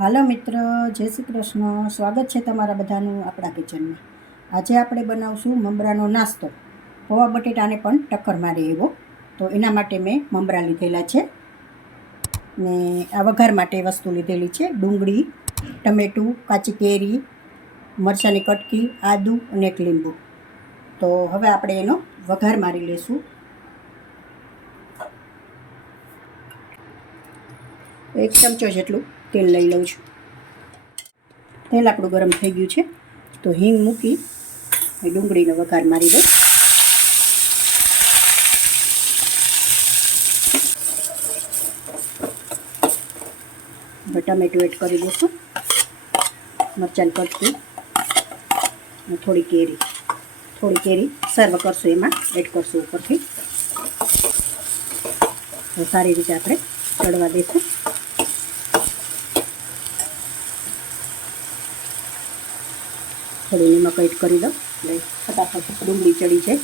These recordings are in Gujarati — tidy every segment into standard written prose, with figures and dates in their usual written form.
હાલો મિત્ર, જય શ્રી કૃષ્ણ. સ્વાગત છે તમારા બધાનું આપણા કિચનમાં. આજે આપણે બનાવશું મમરાનો નાસ્તો. પૌવા બટેટાને પણ ટક્કર મારે એવો. તો એના માટે મેં મમરા લીધેલા છે ને આ વઘાર માટે વસ્તુ લીધેલી છે: ડુંગળી, ટમેટું, કાચી કેરી, મરચાંની કટકી, આદું અને એક લીંબુ. તો હવે આપણે એનો વઘાર મારી લઈશું. એક ચમચો જેટલું તેલ લઈ લઉં છું. તેલ આપણું ગરમ થઈ ગયું છે તો હિંગ મૂકી ડુંગળીનો વઘાર મારી દઉં. હવે ટમેટું એડ કરી દઈશું, મરચાંની કટકી અને થોડી કેરી સર્વ કરશું, એમાં એડ કરશું ઉપરથી. તો સારી રીતે આપણે ચડવા દઈશું. થોડી નિમક એડ કરી દો એટલે ફટાફટ ડુંગળી ચડી જાય.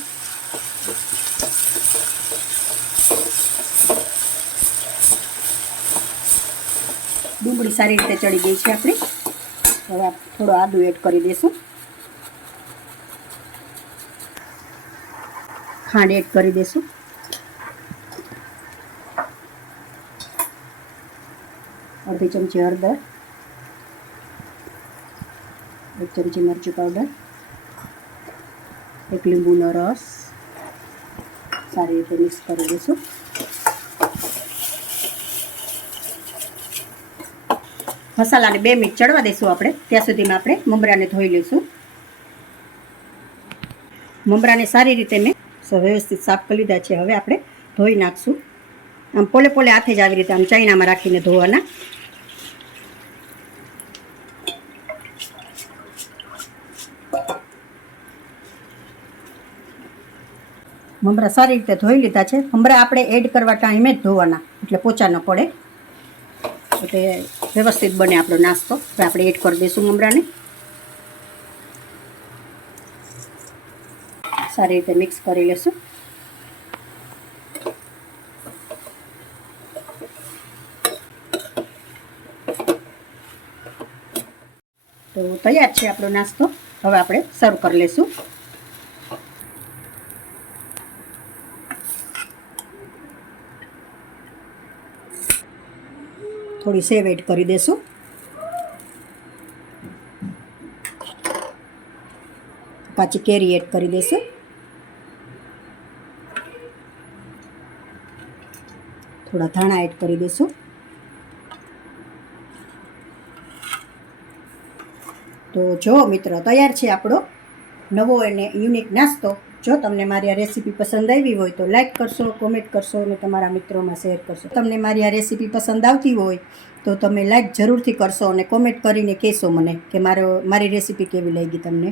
ડુંગળી સારી રીતે ચડી ગઈ છે આપણી. હવે થોડો આદું એડ કરી દઈશું, ખાંડ એડ કરી દઈશું, અડધી ચમચી હળદર, એક ચમચી મરચું પાવડર, એક લીંબુનો રસ. સારી રીતે મિક્સ કરી દઈશું. મસાલાને 2 મિનિટ ચડવા દઈશું આપણે. ત્યાં સુધીમાં આપણે મમરાને ધોઈ લઈશું. મમરાને સારી રીતે મેં વ્યવસ્થિત સાફ કરી લીધા છે. હવે આપણે ધોઈ નાખશું. આમ પોલે પોલે હાથે જ આવી રીતે આમ ચાઈનામાં રાખીને ધોવાના. મમરા સારી રીતે ધોઈ લીધા છે. મમરા આપણે એડ કરવા ટાઈમે જ ધોવાના, એટલે પોચા ન પડે, એટલે વ્યવસ્થિત બને આપણો નાસ્તો. હવે આપણે એડ કરી દઈશું મમરાને. સારી રીતે મિક્સ કરી લેશું. તો તૈયાર છે આપણો નાસ્તો. હવે આપણે સર્વ કરી લઈશું. થોડી સેવ એડ કરી દઈશું. કાચી કેરી એડ કરી દઈશું. થોડા ધાણા એડ કરી દઈશું. તો જો મિત્રો, તૈયાર છે આપણો નવો અને યુનિક નાસ્તો. જો તમને મારી આ રેસીપી પસંદ આવી હોય તો લાઈક કરશો, કોમેન્ટ કરશો અને તમારા મિત્રોમાં શેર કરશો. તમને મારી આ રેસીપી પસંદ આવતી હોય તો તમે લાઈક જરૂરથી કરશો અને કોમેન્ટ કરીને કહેશો મને કે મારી રેસીપી કેવી લાગી તમને.